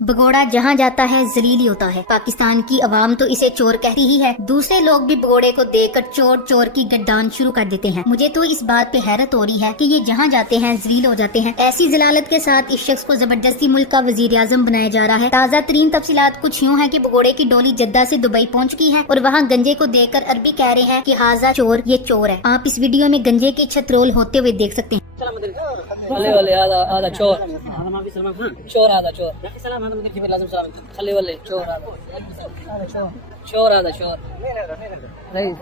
भगोड़ा जहाँ जाता है जलील ही होता है। पाकिस्तान की आवाम तो इसे चोर कहती ही है। दूसरे लोग भी भगोड़े को देखकर चोर चोर की गद्दान शुरू कर देते हैं। मुझे तो इस बात पे हैरत हो रही है कि ये जहाँ जाते हैं जलील हो जाते हैं। ऐसी जलालत के साथ इस शख्स को जबरदस्ती मुल्क का वजीर आजम बनाया जा रहा है। ताज़ा तरीन तफसीलात कुछ यूँ है कि भगोड़े की डोली जद्दा से दुबई पहुँच चुकी है और वहाँ गंजे को देखकर अरबी कह रहे हैं कि हाजा चोर, ये चोर है। आप इस वीडियो में गंजे की छत रोल होते हुए देख सकते हैं। خلي ولي هذا شور هذا ما في سلمان خان شور هذا شور يا اخي سلام هذا مدير كبير لازم سلام خلي ولي شور هذا شور هذا شور رئيس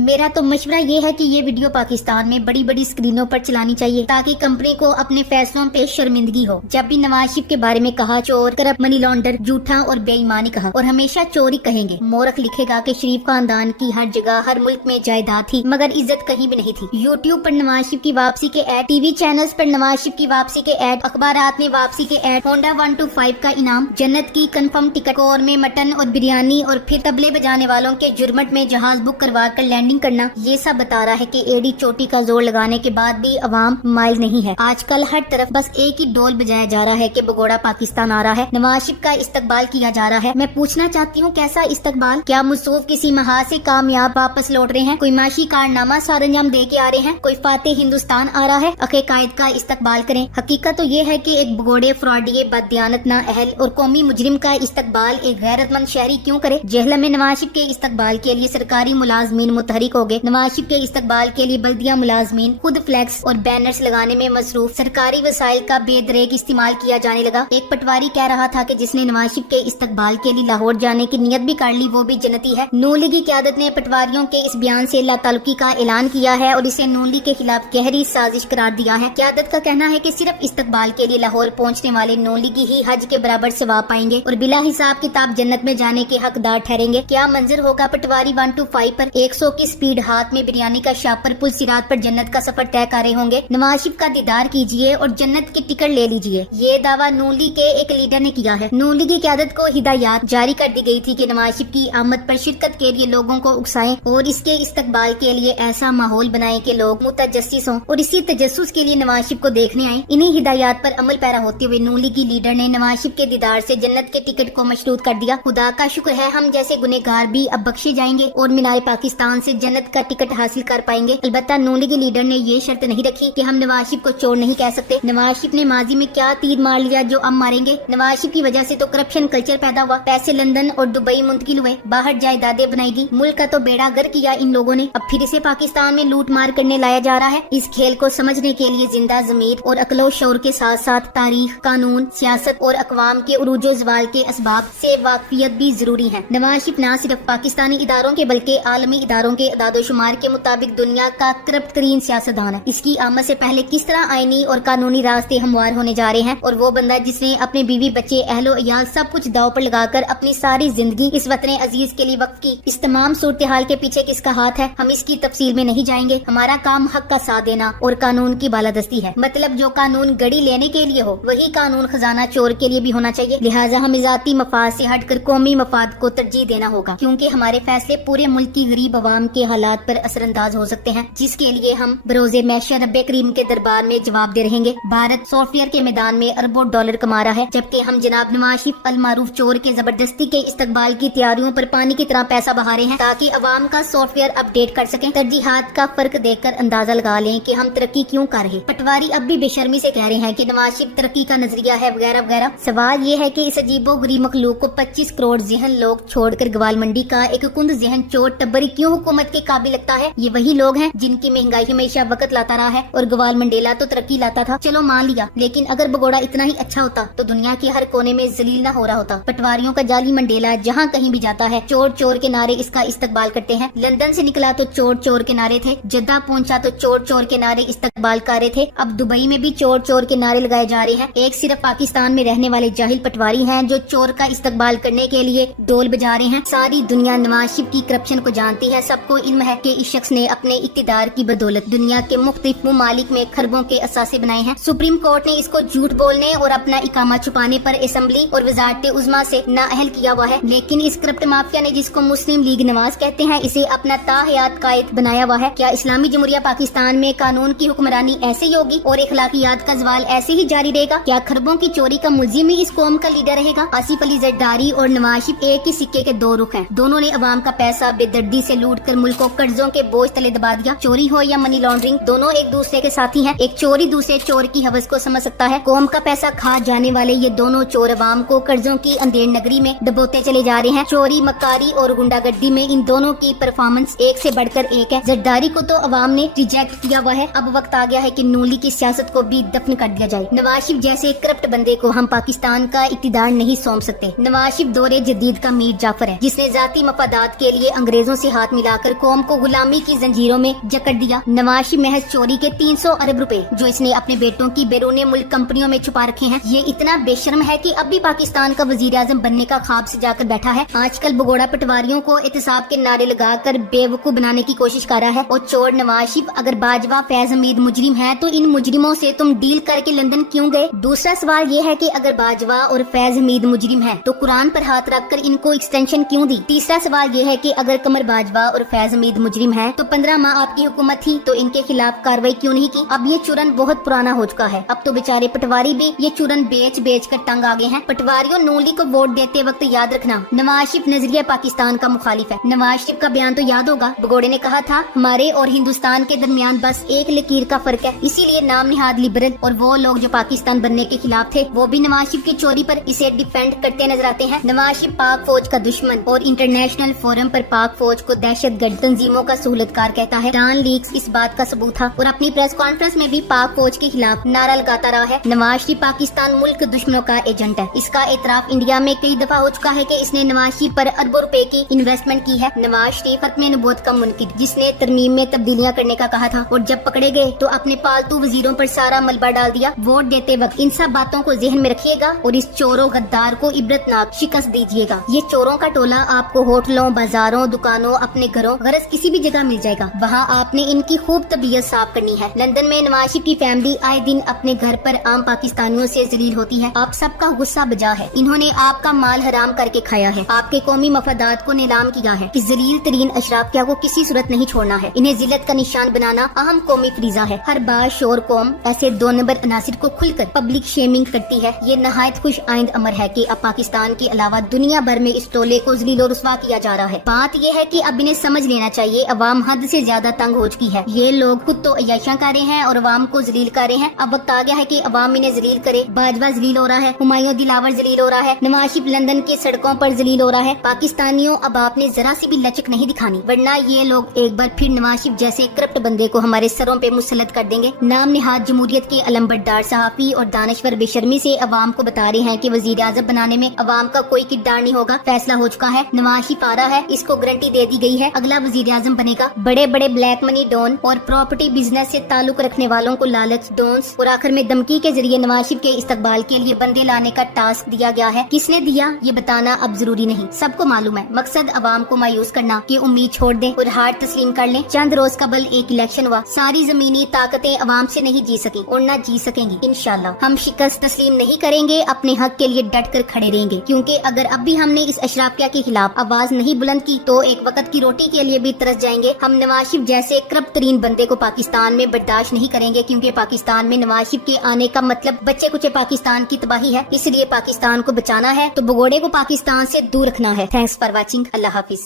मेरा तो मशवरा ये है कि ये वीडियो पाकिस्तान में बड़ी बड़ी स्क्रीनों पर चलानी चाहिए ताकि कंपनी को अपने फैसलों पे शर्मिंदगी हो। जब भी नवाज शरीफ के बारे में कहा चोर, करप्ट, मनी लॉन्डर, झूठा और बेईमानी कहा और हमेशा चोरी कहेंगे। मोरख लिखेगा कि शरीफ खानदान की हर जगह हर मुल्क में जायदाद थी मगर इज्जत कहीं भी नहीं थी। यूट्यूब पर नवाज शरीफ की वापसी के ऐड, टीवी चैनल्स पर नवाज शरीफ की वापसी के ऐड, अखबारात में वापसी के ऐड, होंडा 125 का इनाम, जन्नत की कंफर्म टिकट, कौरमे, मटन और बिरयानी और फिर तबले बजाने वालों के जुर्मट में जहाज बुक करवा कर लैंडिंग करना, ये सब बता रहा है कि एडी चोटी का जोर लगाने के बाद भी अवाम माइल नहीं है। आजकल हर तरफ बस एक ही डोल बजाया जा रहा है कि भगोड़ा पाकिस्तान आ रहा है, नवाज शरीफ का इस्तकबाल किया जा रहा है। मैं पूछना चाहती हूँ कैसा इस्तकबाल? क्या मुसूफ किसी महाज से कामयाब वापस लौट रहे हैं? कोई माशी कारनामा सरंजाम दे के आ रहे हैं? कोई फातेह हिंदुस्तान आ रहा है? अकीकायद का इस्तकबाल करें। हकीकत तो ये है कि एक भगोड़े, फ्रॉडिये, बददियानत, नाअहल और कौमी मुजरिम का इस्तकबाल एक गैरतमंद शहरी क्यों करे? जहलम में नवाज शरीफ के इस्तकबाल के लिए सरकारी मुलाजमीन मुतहरिक हो गए। नवाज शरीफ के इस्तकबाल के लिए बल्दिया मुलाजमीन खुद फ्लैक्स और बैनर्स लगाने में मसरूफ। सरकारी वसाइल का बेदरेक इस्तेमाल किया जाने लगा। एक पटवारी कह रहा था कि जिसने नवाज शरीफ के इस्तकबाल के लिए लाहौर जाने की नियत भी कर ली वो भी जन्नती है। नून लीग की क़यादत ने पटवारियों के इस बयान से लाताल्लुकी का ऐलान किया है और इसे नून लीग के खिलाफ गहरी साजिश करार दिया है। क़यादत का कहना है कि सिर्फ इस्तकबाल के लिए लाहौर पहुँचने वाले नून लीगी ही हज के बराबर सवाब पाएंगे और बिला हिसाब किताब जन्नत में जाने के हकदार ठहरेंगे। क्या मंजर होगा पटवारी 125 पर 100 की स्पीड, हाथ में बिरयानी का शापर, पुल सिरात पर जन्नत का सफर तय कर रहे होंगे। नवाज शरीफ का दीदार कीजिए और जन्नत की टिकट ले लीजिए। ये दावा नून लीग के एक लीडर ने किया है। नून लीग की क़यादत को हिदायत जारी कर दी गई थी कि नवाज शरीफ की आमद पर शिरकत के लिए लोगों को उकसाएं और इसके इस्तकबाल के लिए ऐसा माहौल बनाएं कि लोग मुतजस्सिस हों और इसी तजस्सुस के लिए नवाज शरीफ को देखने आए। इन्हीं हिदायत पर अमल पैरा होते हुए नून लीग की लीडर ने नवाज शरीफ के दीदार से जन्नत के टिकट को मशरूत कर दिया। खुदा का शुक्र है हम जैसे गुनहगार भी अब बख्शे जाएंगे और मीनार पाकिस्तान से जन्नत का टिकट हासिल कर पाएंगे। अलबत्ता नून लीग लीडर ने ये शर्त नहीं रखी कि हम नवाज शरीफ को चोर नहीं कह सकते। नवाज शरीफ ने माजी में क्या तीर मार लिया जो अब मारेंगे? नवाज शरीफ की वजह से तो करप्शन कल्चर पैदा हुआ, पैसे लंदन और दुबई मुंतकिल हुए, बाहर जायदादें बनाएगी, मुल्क का तो बेड़ा गर्क किया इन लोगों ने। अब फिर इसे पाकिस्तान में लूट मार करने लाया जा रहा है। इस खेल को समझने के लिए जिंदा ज़मीर और अक्लो शऊर के साथ साथ तारीख, कानून, सियासत और अक़वाम के उरूजो ज़वाल के असबाब से वाकफियत भी जरूरी है। नवाज शरीफ न सिर्फ पाकिस्तानी इदारों के बल्कि आलमी इदारों के अदादोशुमार के मुताबिक दुनिया का करप्ट तरीन सियासतदान है। इसकी आमद से पहले किस तरह आईनी और कानूनी रास्ते हमवार होने जा रहे हैं और वो बंदा जिसने अपने बीवी, बच्चे, अहलो अयाल सब कुछ दाव पर लगाकर अपनी सारी जिंदगी इस वतन अजीज के लिए वक्फ की। इस तमाम सूरत हाल के पीछे किसका हाथ है हम इसकी तफसील में नहीं जाएंगे। हमारा काम हक का साथ देना और कानून की बालादस्ती है। मतलब जो कानून गड़ी लेने के लिए हो वही कानून खजाना चोर के लिए भी होना चाहिए। लिहाजा हमें जाती मफाद से हटकर कौमी मफाद को तरजीह देना होगा क्योंकि हमारे फैसले पूरे मुल्क की गरीब अवाम के हालात पर असरअंदाज हो सकते हैं जिसके लिए हम बरोज़े महशर रब्बे करीम के दरबार में जवाब दे रहेंगे। भारत सॉफ्टवेयर के मैदान में अरबों डॉलर कमा रहा है जबकि हम जनाब नवाज शरीफ अल मारूफ चोर के जबरदस्ती के इस्तकबाल की तैयारियों पर पानी की तरह पैसा बहा रहे हैं ताकि अवाम का सॉफ्टवेयर अपडेट कर सकें। तरजीहात का फर्क देखकर अंदाजा लगा लें कि हम तरक्की क्यों कर रहे। पटवारी अब भी बेशर्मी से कह रहे हैं कि नवाज शरीफ तरक्की का नजरिया है वगैरह वगैरह। सवाल ये है कि इस अजीबो गरीब मखलूक को 25 करोड़ जहन लोग छोड़कर गवाल मंडी का एक कुंद जहन चोर टब्बरी क्यों हुकूमत के काबिल लगता है? ये वही लोग हैं जिनकी महंगाई हमेशा वक्त लाता रहा है और गवाल मंडेला तो तरक्की लाता था। चलो मान लिया, लेकिन अगर भगोड़ा इतना ही अच्छा होता तो दुनिया के हर कोने में जलील न हो रहा होता। पटवारियों का जाली मंडेला जहाँ कहीं भी जाता है चोर चोर के नारे इसका इस्तकबाल करते हैं। लंदन से निकला तो चोर चोर के नारे थे, जद्दा पहुंचा तो चोर चोर के नारे इस्तकबाल कर रहे थे। अब दुबई में भी चोर चोर के नारे लगाए जा रहे हैं। एक सिर्फ पाकिस्तान में रहने वाले जाहिल पटवारी हैं जो चोर का इस्तकबाल करने के लिए डोल बजा रहे हैं। सारी दुनिया नवाज शरीफ की करप्शन को जानती है। सबको इल्म है कि इस शख्स ने अपने इक्तिदार की बदौलत दुनिया के मुख्तलिफ ममालिक में खरबों के असासे बनाए हैं। सुप्रीम कोर्ट ने इसको झूठ बोलने और अपना इकामा छुपाने पर असेंबली और वजारत उज़्मा से नाअहल किया हुआ है। लेकिन इस करप्ट माफिया ने जिसको मुस्लिम लीग नवाज कहते हैं इसे अपना ताहयात कायद बनाया हुआ है। क्या इस्लामी जमहूरिया पाकिस्तान में कानून की हुक्मरानी ऐसे ही होगी और अखलाकियात का जवाल ऐसे ही जारी रहेगा? क्या खरबों की चोरी का मुलजिम ही इस कौम का लीडर रहेगा? आसिफ अली जरदारी और नवाज शरीफ एक ही सिक्के के दो रुख हैं। दोनों ने अवाम का पैसा बेदर्दी से लूट कर मुल्क को कर्जों के बोझ तले दबा दिया। चोरी हो या मनी लॉन्ड्रिंग, दोनों एक दूसरे के साथी हैं। एक चोरी दूसरे चोर की हवस को समझ सकता है। कौम का पैसा खा जाने वाले ये दोनों चोर अवाम को कर्जों की अंधेर नगरी में डबोते चले जा रहे हैं। चोरी, मकारी और गुंडागर्दी में इन दोनों की परफॉर्मेंस एक से बढ़कर एक है। जरदारी को तो अवाम ने रिजेक्ट किया हुआ है। अब वक्त आ गया है कि नूली की सियासत को भी दफन कर दिया जाए। नवाज शरीफ जैसे करप्ट बंदे को हम पाकिस्तान का इक्तिदार नहीं सौंप सकते। नवाज शरीफ दौरे जदीद का मीर जाफर है, जिसने जाती मफादात के लिए अंग्रेजों से हाथ मिलाकर कौम को गुलामी की जंजीरों में जकड़ दिया। नवाज शरीफ महज चोरी के 300 अरब रुपए जो इसने अपने बेटों की बैरूने मुल्क कंपनियों में छुपा रखे हैं, ये इतना बेशर्म है कि अब भी पाकिस्तान का वजीर आजम बनने का ख्वाब से जाकर बैठा है। आजकल भगोड़ा पटवारियों को एहतसाब के नारे लगाकर बेवकूफ बनाने की कोशिश कर रहा है। और चोर नवाज शरीफ, अगर बाजवा फैज हमीद मुजरिम है तो इन मुजरिमों से तुम डील करके लंदन क्यों गए? दूसरा सवाल ये है कि अगर बाजवा और फैज हमीद मुजरिम है तो कुरान पर हाथ रखकर इनको एक्सटेंशन क्यों दी? तीसरा सवाल ये है कि अगर कमर बाजवा और फैज हमीद मुजरिम है तो 15 माह आपकी हुकूमत थी तो इनके खिलाफ कार्रवाई क्यों नहीं की? अब ये चुरन बहुत पुराना हो चुका है। अब तो बेचारे पटवारी भी ये चुरन बेच बेच कर तंग आ गए हैं। पटवारियों, नूली को वोट देते वक्त याद रखना, नवाज शरीफ नजरिया पाकिस्तान का मुखालिफ है। नवाज शरीफ का बयान तो याद होगा, भगोड़े ने कहा था हमारे और हिंदुस्तान के दरमियान बस एक लकीर का फर्क है। इसीलिए नाम निहाद लिबरल और वो लोग जो पाकिस्तान बनने के खिलाफ थे वो भी नवाज शरीफ की चोरी पर इसे डिफेंड करते नजर आते हैं। नवाज शरीफ पाक फौज का दुश्मन और इंटरनेशनल फोरम पर पाक फौज को दहशतगर्द तंजीमों का सहूलतकार कहता है। डान लीक्स इस बात का सबूत था और अपनी प्रेस कॉन्फ्रेंस में भी पाक फौज के खिलाफ नारा लगाता रहा है। नवाज शरीफ पाकिस्तान मुल्क दुश्मनों का एजेंट है। इसका एतराफ इंडिया में कई दफा हो चुका है कि इसने नवाज शरीफ पर अरबों रुपए की इन्वेस्टमेंट की है। नवाज शरीफ खत्म नबूवत का मुनकिर, जिसने तरमीम में तब्दीलियां करने का कहा था और जब पकड़े गए तो अपने पालतू वजीरों पर सारा मलबा डाल दिया। वोट देते वक्त इन सब बातों को जहन में रखिएगा और इस चोरों गद्दार को इबरतनाक शिकस्त दीजिएगा। ये चोरों का टोला आपको होटलों, बाजारों, दुकानों, अपने घरों, गरज किसी भी जगह मिल जाएगा। वहाँ आपने इनकी खूब तबीयत साफ करनी है। लंदन में नवाज शरीफ की फैमिली आए दिन अपने घर पर आम पाकिस्तानियों से जलील होती है। आप सबका गुस्सा बजा है। इन्होंने आपका माल हराम करके खाया है, आपके कौमी मफादात को नीलाम किया है। इस जलील तरीन अशराफिया को किसी सूरत नहीं छोड़ना है। इन्हें जिल्लत का निशान बनाना अहम कौमी फरीजा है। हर बार शोर कौम ऐसे 2 नंबर अनासिर को खुलकर पब्लिक शेमिंग करती है। ये नहायत खुश आइंद अमर है कि अब पाकिस्तान के अलावा दुनिया भर में इस टोले को जलील और रुस्वा किया जा रहा है। बात यह है कि अब इन्हें समझ लेना चाहिए अवाम हद से ज्यादा तंग हो चुकी है। ये लोग खुद तो अयाशा कर रहे हैं और अवाम को जलील कर रहे हैं। अब वक्त आ गया है कि अवाम इन्हें जलील करे। बाजवा जलील हो रहा है, हुमायूं दिलावर जलील हो रहा है, नवाज शरीफ लंदन की सड़कों पर जलील हो रहा है। पाकिस्तानियों, अब आपने जरा सी भी लचक नहीं दिखानी, वरना ये लोग एक बार फिर नवाज शरीफ जैसे करप्ट बंदे को हमारे सरों पे मुसल्लत कर देंगे। नाम निहाद जमहूरियत के अलंबरदार सहाफी और दानश्वर बेशर्मी से अवाम को बता रहे हैं कि वजीर आजम बनाने में अवाम का कोई किरदार नहीं होगा। फैसला हो चुका है, नवाज शरीफ आ रहा है, इसको गारंटी दे दी गई है, अगला वजीर आजम बनेगा। बड़े बड़े ब्लैक मनी डॉन और प्रॉपर्टी बिजनेस से ताल्लुक रखने वालों को लालच, डॉन्स और आखिर में धमकी के जरिए नवाज शरीफ के इस्तकबाल के लिए बंदे लाने का टास्क दिया गया है। किसने दिया ये बताना अब जरूरी नहीं, सबको मालूम है। मकसद अवाम को मायूस करना कि उम्मीद छोड़ दें और हार तस्लीम कर लें। चंद रोज कबल एक इलेक्शन हुआ, सारी जमीनी ताकतें अवाम से नहीं जी सकी और न जी सकेंगी। इंशाल्लाह हम शिकस्त तस्लीम नहीं करेंगे, अपने हक के लिए डट कर खड़े रहेंगे। क्योंकि अगर अब भी हमने इस अशराफिया के खिलाफ आवाज नहीं बुलंद की तो एक वक्त की रोटी के लिए भी तरस जाएंगे। हम नवाज शरीफ जैसे करप्ट तरीन बंदे को पाकिस्तान में बर्दाश्त नहीं करेंगे, क्योंकि पाकिस्तान में नवाज शरीफ के आने का मतलब बच्चे कुचे पाकिस्तान की तबाही है। इसलिए पाकिस्तान को बचाना है तो भगोड़े को पाकिस्तान से दूर रखना है। Thanks for watching. Allah Hafiz.